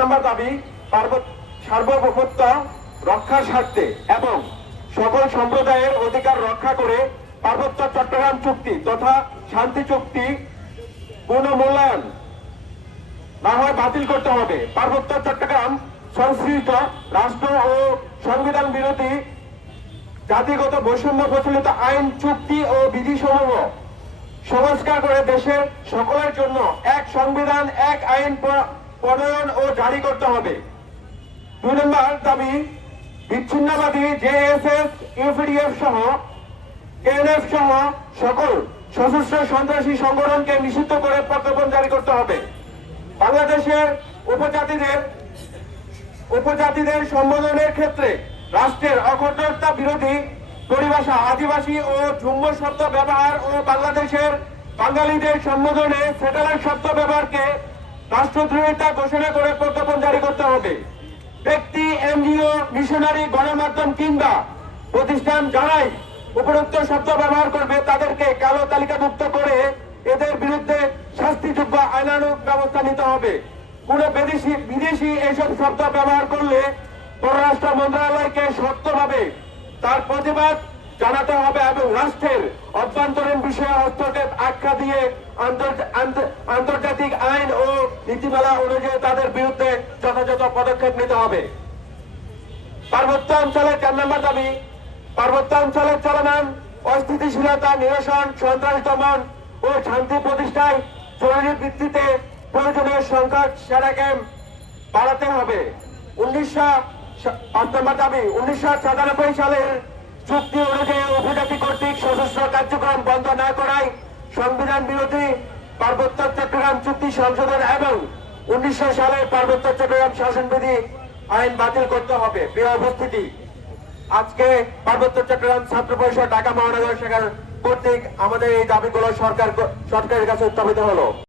নম্বর দাবি সার্বভৌমত্ব রক্ষার স্বার্থে এবং সকল সম্প্রদায়ের অধিকার রক্ষা করে পার্বত্য চট্টগ্রাম চুক্তি তথা শান্তি চুক্তি পুনর্মূল্যায়ন না হয় বাতিল করতে হবে। পার্বত্য চট্টগ্রাম সংশ্লিষ্ট রাষ্ট্র ও সংবিধান বিরোধী জাতিগত বৈষম্য প্রচলিত আইন চুক্তি ও বিধিসমূহ সংস্কার করে দেশের সকলের জন্য এক সংবিধান এক আইন প্রণয়ন ও জারি করতে হবে। 2 নম্বর দাবি বিচ্ছিন্নবাদী জেএসএস ইউপিডিএফ সহ কেএনএফ সহ সকল সশস্ত্র সন্ত্রাসী সংগঠনকে নিষিদ্ধ করে প্রজ্ঞাপন জারি করতে হবে। বাংলাদেশের উপজাতিদের সম্বোধনের ক্ষেত্রে রাষ্ট্রের অখণ্ডতা বিরোধী পরিভাষা আদিবাসী ও ঝুম্ব শব্দ ব্যবহার ও বাংলাদেশের বাঙালিদের সম্বোধনে স্যাটেলাইট শব্দ ব্যবহারকে রাষ্ট্রদ্রোহিতা ঘোষণা করে প্রজ্ঞাপন জারি করতে হবে। ব্যক্তি, এনজিও, মিশনারি, গণমাধ্যম কিংবা প্রতিষ্ঠান যারাই উপরোক্ত শব্দ ব্যবহার করবে তাদেরকে কালো তালিকাভুক্ত করে এদের বিরুদ্ধে শাস্তিযোগ্য আইনানুগ ব্যবস্থা নিতে হবে। কোন বিদেশি এইসব শব্দ ব্যবহার করলে পররাষ্ট্র মন্ত্রণালয়কে শক্তভাবে তার প্রতিবাদ জানাতে হবে এবং রাষ্ট্রের অভ্যন্তরীণ বিষয়ে হস্তক্ষেপ আখ্যা দিয়ে আন্তর্জাতিক আইন ও নীতিমালা অনুযায়ী তাদের বিরুদ্ধে যথাযথ পদক্ষেপ নিতে হবে। পার্বত্য অঞ্চলে 4 নম্বর দাবি পার্বত্য অঞ্চলে চলমান অস্থিতিশীলতা নিরসন, সন্ত্রাস দমন ও শান্তি প্রতিষ্ঠায় জরুরি ভিত্তিতে প্রয়োজনীয় সংখ্যক সেনা ক্যাম্প বাড়াতে হবে। 5 নম্বর দাবি 1997 সালের চুক্তি অনুযায়ী উপজাতি কর্তৃক সশস্ত্র কার্যক্রম বন্ধ না করায় সংবিধান বিরোধী পার্বত্য চট্টগ্রাম চুক্তি সংশোধন এবং 1900 সালের পার্বত্য চট্টগ্রাম শাসনবিধি আইন বাতিল করতে হবে। প্রিয় উপস্থিতি, আজকে পার্বত্য চট্টগ্রাম ছাত্র পরিষদ ঢাকা মহানগর শাখার কর্তৃক আমাদের এই দাবিগুলো সরকারের কাছে উত্থাপিত হলো।